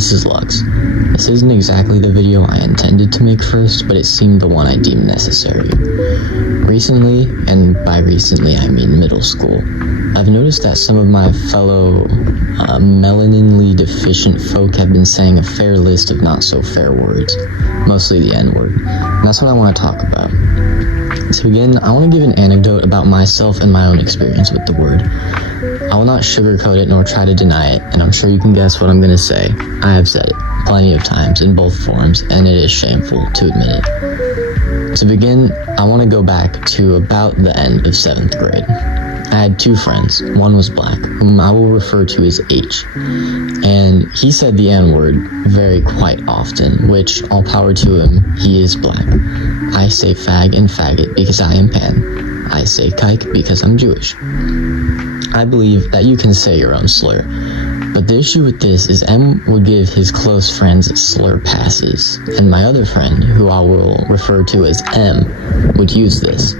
this is Lux. This isn't exactly the video I intended to make first, but it seemed the one I deemed necessary. Recently, and by recently I mean middle school, I've noticed that some of my fellow melaninly deficient folk have been saying a fair list of not so fair words, mostly the N-word. And that's what I want to talk about. To begin, I want to give an anecdote about myself and my own experience with the word. I will not sugarcoat it nor try to deny it, and I'm sure you can guess what I'm going to say. I have said it plenty of times in both forms, and it is shameful to admit it. To begin, I want to go back to about the end of 7th grade. I had two friends. One was black, whom I will refer to as H, and he said the N-word very quite often, which, all power to him, he is black. I say fag and faggot because I am pan. I say kike because I'm Jewish. I believe that you can say your own slur, but the issue with this is M would give his close friends slur passes, and my other friend, who I will refer to as M, would use this.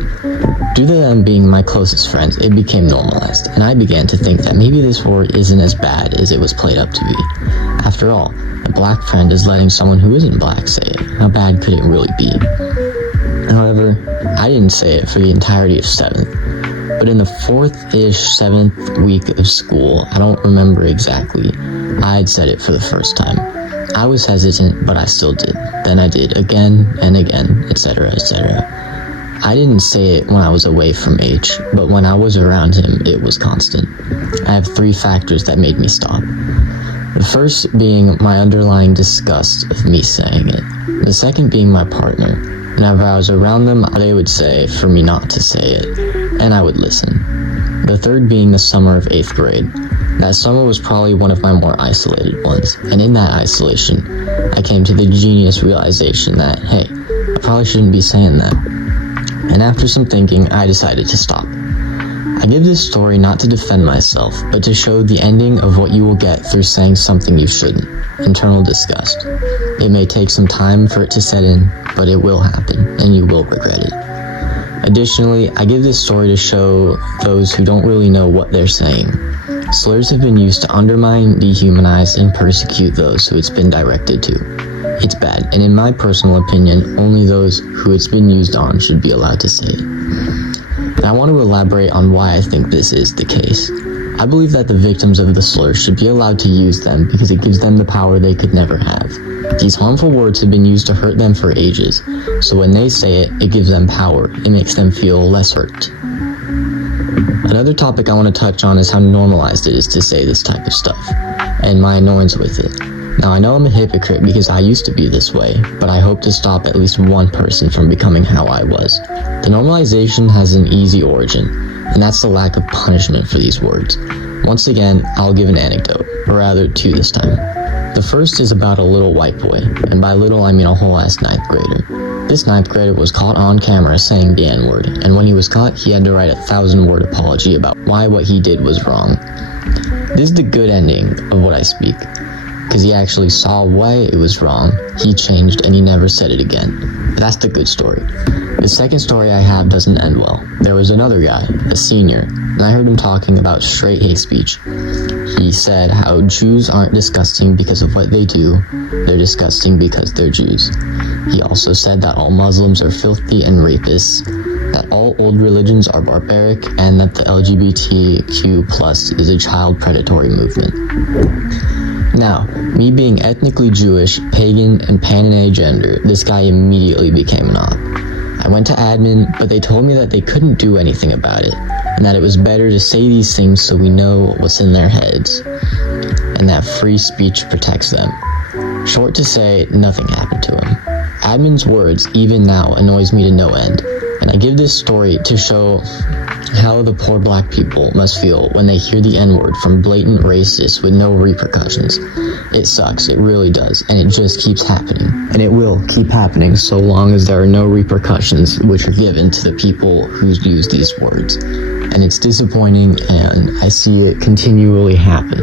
Due to them being my closest friends, it became normalized, and I began to think that maybe this word isn't as bad as it was played up to be. After all, a black friend is letting someone who isn't black say it. How bad could it really be? However, I didn't say it for the entirety of 7th. But in the 4th-ish, 7th week of school, I don't remember exactly, I had said it for the first time. I was hesitant, but I still did. Then I did again and again, etc., etc. I didn't say it when I was away from H, but when I was around him, it was constant. I have 3 factors that made me stop. The first being my underlying disgust of me saying it. The second being my partner. Whenever I was around them, they would say for me not to say it, and I would listen. The third being the summer of 8th grade. That summer was probably one of my more isolated ones, and in that isolation, I came to the genius realization that, hey, I probably shouldn't be saying that. And after some thinking, I decided to stop. I give this story not to defend myself, but to show the ending of what you will get through saying something you shouldn't. Internal disgust. It may take some time for it to set in, but it will happen, and you will regret it. Additionally, I give this story to show those who don't really know what they're saying. Slurs have been used to undermine, dehumanize, and persecute those who it's been directed to. It's bad, and in my personal opinion, only those who it's been used on should be allowed to say it. And I want to elaborate on why I think this is the case. I believe that the victims of the slurs should be allowed to use them because it gives them the power they could never have. These harmful words have been used to hurt them for ages, so when they say it, it gives them power. It makes them feel less hurt. Another topic I want to touch on is how normalized it is to say this type of stuff, and my annoyance with it. Now, I know I'm a hypocrite because I used to be this way, but I hope to stop at least one person from becoming how I was. The normalization has an easy origin, and that's the lack of punishment for these words. Once again, I'll give an anecdote, or rather 2 this time. The first is about a little white boy, and by little I mean a whole ass 9th grader. This 9th grader was caught on camera saying the N-word, and when he was caught, he had to write a 1,000-word apology about why what he did was wrong. This is the good ending of what I speak, because he actually saw why it was wrong, he changed, and he never said it again. That's the good story. The second story I have doesn't end well. There was another guy, a senior, and I heard him talking about straight hate speech. He said how Jews aren't disgusting because of what they do, they're disgusting because they're Jews. He also said that all Muslims are filthy and rapists, that all old religions are barbaric, and that the LGBTQ+ is a child predatory movement. Now, me being ethnically Jewish, pagan, and pan-and-agender, this guy immediately became an op. I went to admin, but they told me that they couldn't do anything about it, and that it was better to say these things so we know what's in their heads, and that free speech protects them. Short to say, nothing happened to him. Admin's words, even now, annoys me to no end, and I give this story to show how the poor black people must feel when they hear the N-word from blatant racists with no repercussions. It sucks, it really does, and it just keeps happening. And it will keep happening so long as there are no repercussions which are given to the people who use these words. And it's disappointing, and I see it continually happen.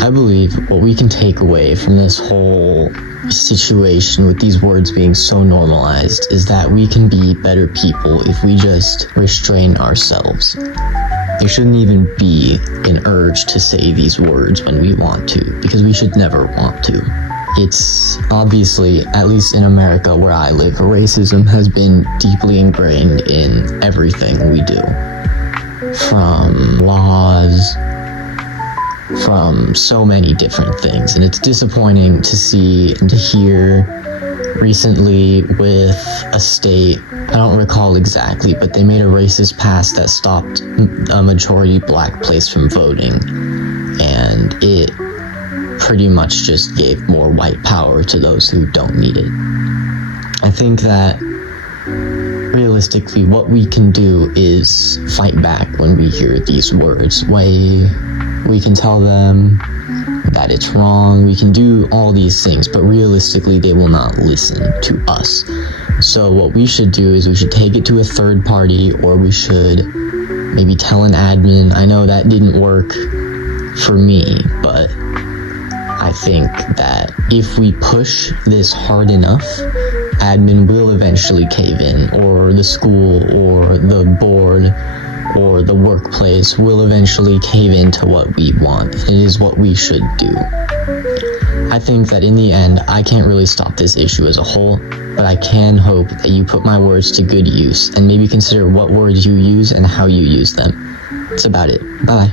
I believe what we can take away from this whole situation with these words being so normalized is that we can be better people if we just restrain ourselves. There shouldn't even be an urge to say these words when we want to, because we should never want to. it's obviously, at least in America where I live, racism has been deeply ingrained in everything we do. From laws, from so many different things. And it's disappointing to see and to hear recently with a state, I don't recall exactly, but they made a racist pass that stopped a majority black place from voting. And it pretty much just gave more white power to those who don't need it. I think that realistically what we can do is fight back when we hear these words. We can tell them that it's wrong, we can do all these things, but realistically they will not listen to us. So what we should do is we should take it to a third party, or we should maybe tell an admin. I know that didn't work for me, but I think that if we push this hard enough, admin will eventually cave in, or the school, or the board, or the workplace will eventually cave into what we want. It is what we should do. I think that in the end, I can't really stop this issue as a whole, but I can hope that you put my words to good use and maybe consider what words you use and how you use them. That's about it. Bye.